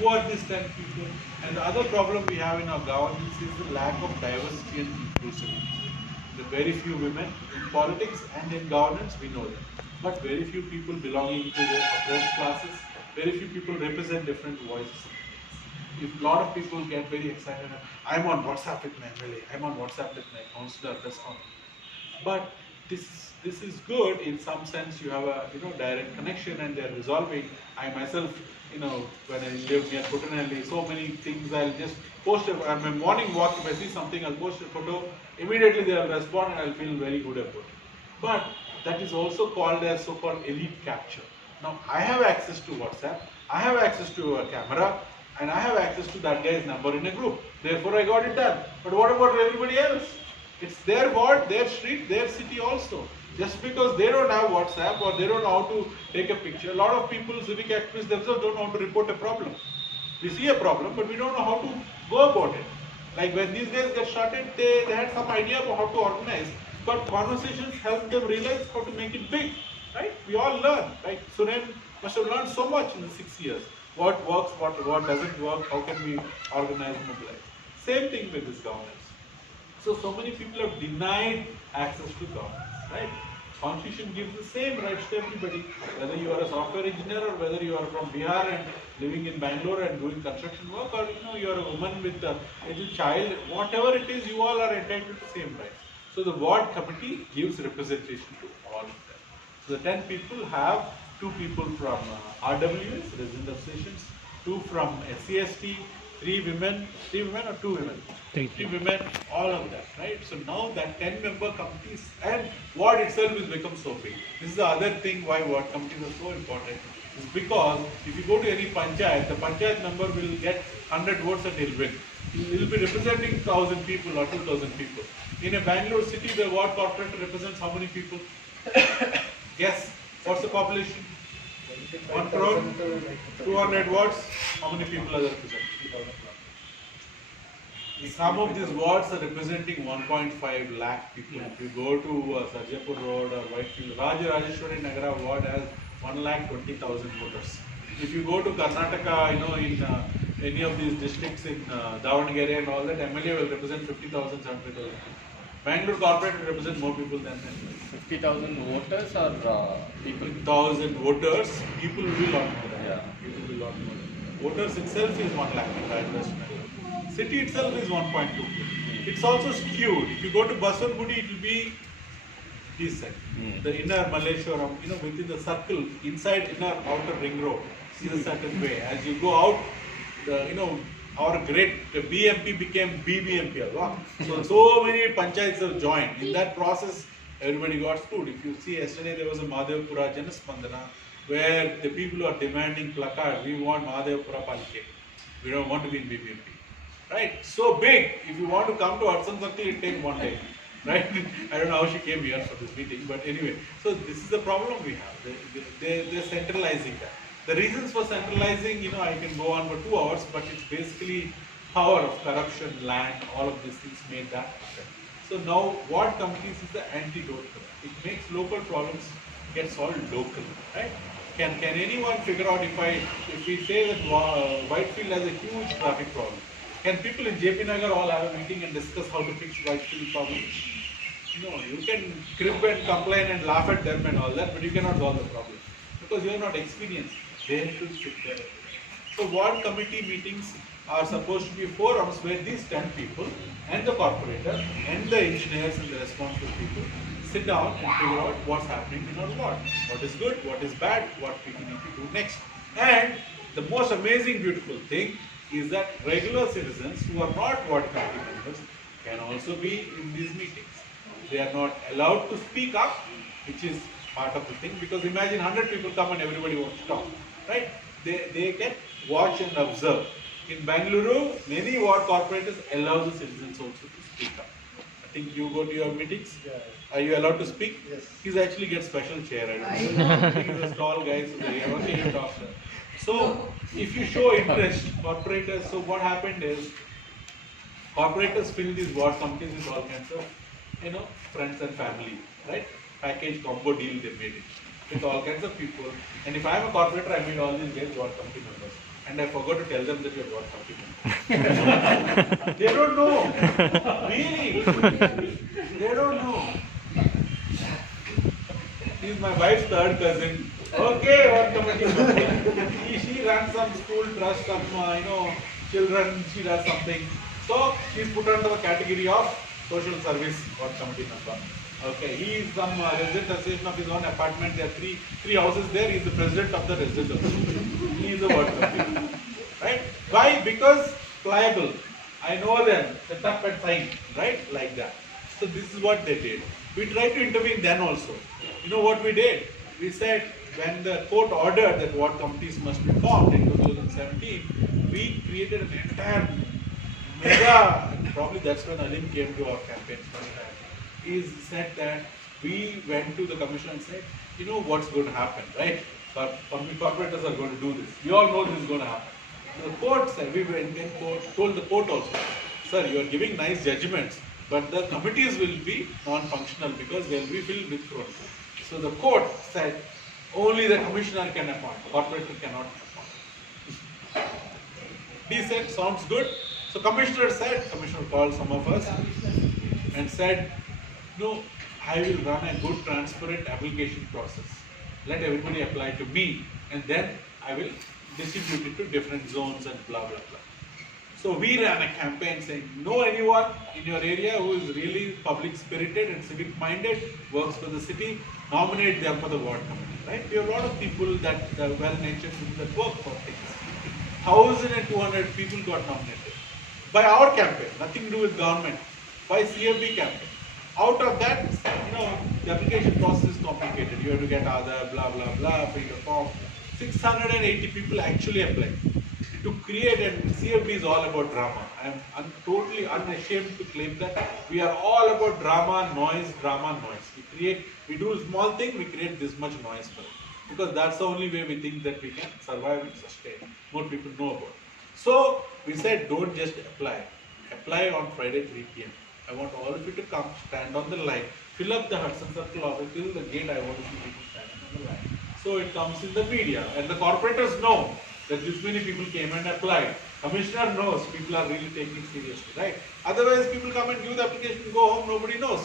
Who are these 10 people? And the other problem we have in our governance is the lack of diversity and inclusivity. The very few women in politics and in governance, we know that. But very few people belonging to the oppressed classes, very few people represent different voices. If a lot of people get very excited, I'm on WhatsApp with my MLA, I'm on WhatsApp with my councillor, press conference. But this is good in some sense. You have a direct connection and they're resolving. I myself, when I live near Putanelli, so many things I'll just post on my morning walk. If I see something, I'll post a photo. Immediately they'll respond and I'll feel very good about it. But that is also called as so-called elite capture. Now I have access to WhatsApp, I have access to a camera, and I have access to that guy's number in a group. Therefore I got it done. But what about everybody else? It's their ward, their street, their city also. Just because they don't have WhatsApp or they don't know how to take a picture, a lot of people, civic activists themselves don't know how to report a problem. We see a problem, but we don't know how to go about it. Like when these guys get started, they had some idea about how to organize, but conversations help them realize how to make it big, right? We all learn, right? Suren must have learned so much in the 6 years. What works, what doesn't work, how can we organize, mobilize. Same thing with this governance. So many people have denied access to governance, right? Constitution gives the same rights to everybody, whether you are a software engineer or whether you are from Bihar and living in Bangalore and doing construction work, or you are a woman with a little child, whatever it is, you all are entitled to the same rights. So the ward committee gives representation to all of them. So the 10 people have 2 people from RWS, Resident of Sessions, 2 from SCST, 3 women or 2 women? 3 women, all of that, right? So now that 10-member committees and ward itself has become so big. This is the other thing why ward committees are so important. Is because if you go to any panchayat, the panchayat member will get 100 votes and he'll win. He'll be representing 1,000 people or 2,000 people. In a Bangalore city, the ward corporator represents how many people? Guess, what's the population? 1 crore, 200 wards, how many people are represented? Some of these wards are representing 1.5 lakh people. If you go to Sarjapur Road or Whitefield, Rajarajeshwari Nagara ward has 1,20,000 voters. If you go to Karnataka, in any of these districts in Davangere and all that, MLA will represent 50,000, 70,000. Bangalore corporate will represent more people than that. 50,000 voters or people? 50,000 voters, people will be a lot more. Yeah. People will be a lot more. Voters itself is 1 lakh in that West Bangalore. City itself is 1.2. It's also skewed. If you go to Baswantagudi, it will be this side. The inner Malleshwaram, within the circle, inside inner outer ring road, is a certain way. As you go out, our great BMP became BBMP. So many panchayats have joined. In that process, everybody got screwed. If you see yesterday, there was a Mahadevapura Janaspandana where the people are demanding placard. We want Mahadevapura Palke. We don't want to be in BBMP. Right? So big. If you want to come to Hudson Circle, it takes 1 day. Right? I don't know how she came here for this meeting, but anyway. So this is the problem we have. They're centralizing that. The reasons for centralizing, I can go on for 2 hours, but it's basically power of corruption, land, all of these things made that happen. So now ward committees is the antidote to that. It makes local problems get solved locally. Right? Can anyone figure out if we say that Whitefield has a huge traffic problem? Can people in JP Nagar all have a meeting and discuss how to fix Whitefield problem? You can crib and complain and laugh at them and all that, but you cannot solve the problem because you are not experienced. They have to sit there. So ward committee meetings are supposed to be forums where these 10 people and the corporator and the engineers and the responsible people sit down and figure out what's happening in our ward. What is good, what is bad, what we need to do next. And the most amazing, beautiful thing is that regular citizens who are not ward committee members can also be in these meetings. They are not allowed to speak up, which is part of the thing, because imagine 100 people come and everybody wants to talk, right? They can watch and observe. In Bangalore, many ward corporators allow the citizens also to speak up. I think you go to your meetings. Yeah. Are you allowed to speak? Yes. He's actually gets special chair. I don't know. He's a tall guy, so they want to hear talk. So if you show interest, corporators, so what happened is, corporators fill these ward committees with all kinds of, friends and family, right? Package combo deal they made it. with all kinds of people. And if I am a corporator, I meet all these guys ward committee members. And I forgot to tell them that you're ward committee members. They don't know. Really. They don't know. He's my wife's third cousin. Okay, ward committee member. She runs some school trust, some children. She does something. So she's put under the category of social service ward committee member. Okay, he is some resident association of his own apartment. There are three houses there. He is the president of the resident association. He is the ward committee. Right? Why? Because pliable. I know them. Set up and sign. Right? Like that. So this is what they did. We tried to intervene then also. You know what we did? We said when the court ordered that ward committees must be formed in 2017, we created an entire mega, probably that's when Alim came to our campaign. He said that we went to the commission and said, you know what's going to happen, right? Corporators are going to do this. We all know this is going to happen. The court said, we went in court, told the court also, sir, you are giving nice judgments, but the committees will be non-functional because they will be filled with fraud. So the court said, only the commissioner can appoint, corporator cannot appoint. He said, sounds good. So commissioner called some of us and said, no, I will run a good transparent application process. Let everybody apply to me and then I will distribute it to different zones and blah, blah, blah. So we ran a campaign saying, know anyone in your area who is really public spirited and civic minded, works for the city, nominate them for the ward committee, right? We have a lot of people that are well-natured people that work for things. 1,200 people got nominated. By our campaign, nothing to do with government, by CFB campaign. Out of that, the application process is complicated. You have to get Aadhaar, blah, blah, blah, fill the form. 680 people actually applied. To create, and CFB is all about drama. I am totally unashamed to claim that we are all about drama, noise. We do a small thing, we create this much noise for it. Because that's the only way we think that we can survive and sustain. More people know about it. So we said, don't just apply. Apply on Friday 3 p.m. I want all of you to come, stand on the line, fill up the Hudson Circle office till the gate. I want to see people standing on the line. So it comes in the media, and the corporators know that this many people came and applied. Commissioner knows people are really taking it seriously, right? Otherwise, people come and give the application and go home, nobody knows.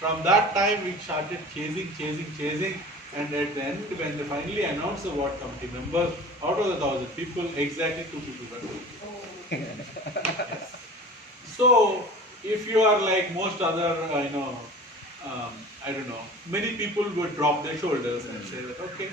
From that time, we started chasing, and at the end, when they finally announced the ward committee members, out of the 1,000 people, exactly 2 people were voted. Yes. So, if you are like most other, I don't know, many people would drop their shoulders and say that, okay,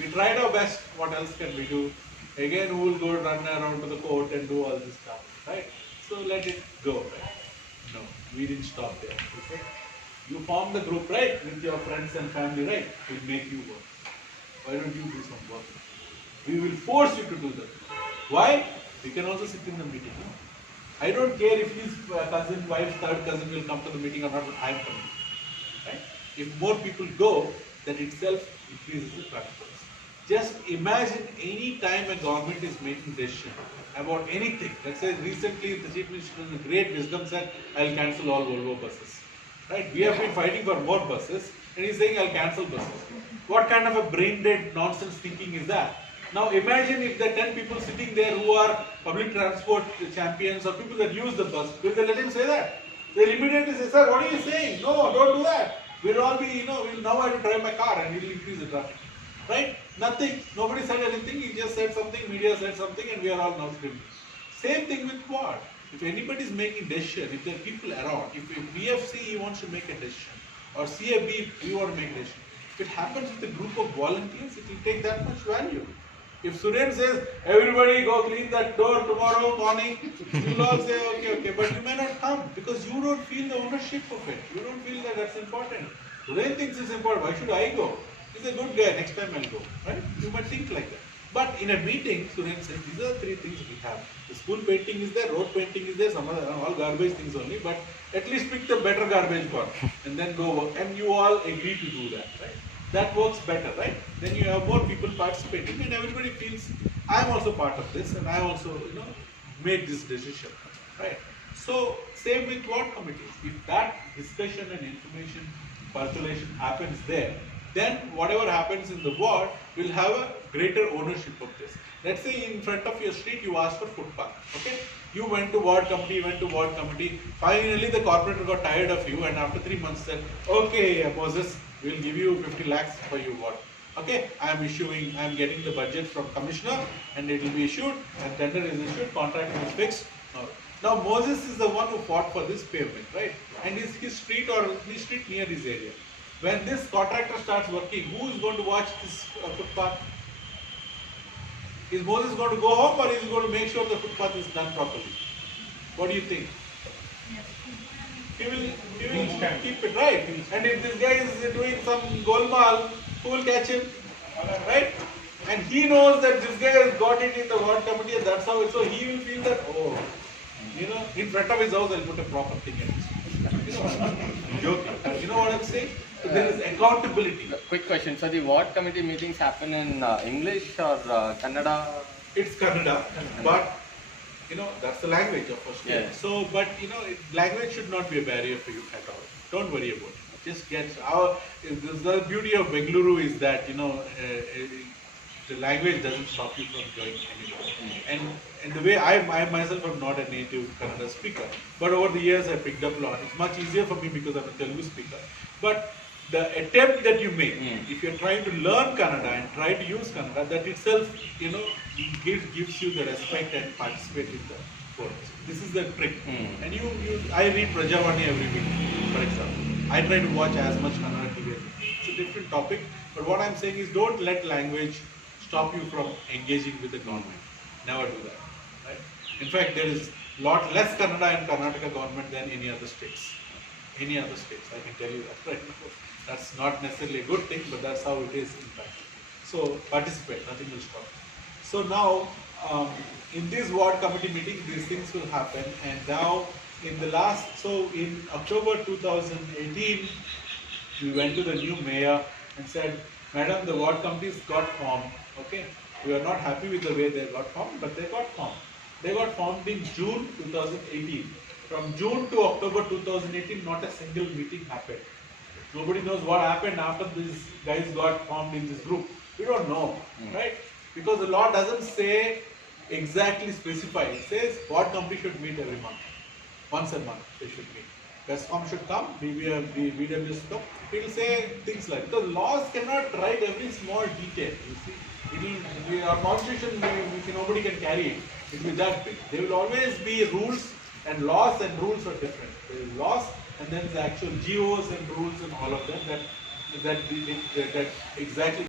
we tried our best, what else can we do? Again, who will go run around to the court and do all this stuff, right? So let it go, right? No, we didn't stop there. We said, you form the group, right, with your friends and family, right? We'll make you work. Why don't you do some work? We will force you to do that. Why? We can also sit in the meeting. I don't care if his cousin, wife's third cousin will come to the meeting or not, but I'm coming. Right? If more people go, that itself increases the transparency. Just imagine any time a government is making decision about anything. Let's say recently the Chief Minister in great wisdom said, I'll cancel all Volvo buses. Right? We have been fighting for more buses and he's saying I'll cancel buses. What kind of a brain dead nonsense thinking is that? Now imagine if there are 10 people sitting there who are public transport champions or people that use the bus, will they let him say that? They'll immediately say, sir, what are you saying? No, don't do that. We'll all be, we'll now have to drive my car and we'll increase the traffic. Right? Nothing. Nobody said anything. He just said something, media said something, and we are all now screaming. Same thing with quad. If anybody is making decision, if there are people around, if BFC wants to make a decision, or CFB, we want to make a decision, if it happens with a group of volunteers, it will take that much value. If Suren says, everybody go clean that door tomorrow morning, you will all say, okay, but you may not come because you don't feel the ownership of it. You don't feel that that's important. Suren thinks it's important. Why should I go? He's a good guy, next time I'll go. Right? You might think like that. But in a meeting, Suren says, these are the 3 things we have. The school painting is there, road painting is there, some other, all garbage things only, but at least pick the better garbage one and then go work. And you all agree to do that, right? That works better, right? Then you have more people participating and everybody feels, I'm also part of this and I also, made this decision, right? So, same with ward committees. If that discussion and information percolation happens there, then whatever happens in the ward will have a greater ownership of this. Let's say in front of your street you asked for footpath, okay? You went to ward committee, finally the corporator got tired of you and after 3 months said, okay Moses, we'll give you 50 lakhs for your ward. Okay, I am getting the budget from commissioner and it will be issued and tender is issued, contract is fixed. Now Moses is the one who fought for this pavement, right? And is his street or his street near his area. When this contractor starts working, who is going to watch this footpath? Is Moses going to go home or is he going to make sure the footpath is done properly? What do you think? He will keep it right. And if this guy is doing some golmaal, who will catch him? Right? And he knows that this guy has got it in the ward committee and that's how it, so he will feel that, oh, you know, in front of his house I'll put a proper thing in this. You know, joking. You know what I'm saying? So there is accountability. Quick question. So the ward committee meetings happen in English or Kannada? It's Kannada, but you know, that's the language of Australia. Yeah. So, but you know, language should not be a barrier for you at all. Don't worry about it. Just get the beauty of Bengaluru is that, you know, the language doesn't stop you from going anywhere. And the way I myself am not a native Kannada speaker, but over the years I picked up a lot. It's much easier for me because I'm a Telugu speaker. But the attempt that you make, if you're trying to learn Kannada and try to use Kannada, that itself, you know, gives you the respect and participate in the forums. This is the trick. And I read Prajavani every week, for example. I try to watch as much Kannada TV as it's a different topic, but what I'm saying is don't let language stop you from engaging with the government. Never do that. Right? In fact, there is a lot less Kannada in Karnataka government than any other states. Any other states, I can tell you that right now. That's not necessarily a good thing, but that's how it is in fact. So participate, nothing will stop. So now, in this ward committee meeting, these things will happen, and now in the last, so in October 2018, we went to the new mayor and said, Madam, the ward committees got formed, okay? We are not happy with the way they got formed, but they got formed. They got formed in June 2018. From June to October 2018, not a single meeting happened. Nobody knows what happened after these guys got formed in this group. We don't know, right? Because the law doesn't say exactly specify. It says ward committee should meet every month. Once a month they should meet. BESCOM should come, BW should come. It will say things like, because laws cannot write every small detail, you see. Our constitution, nobody can carry it. It will be that big. There will always be rules, and laws and rules are different. There is laws and then the actual GOs and rules and all of them that exactly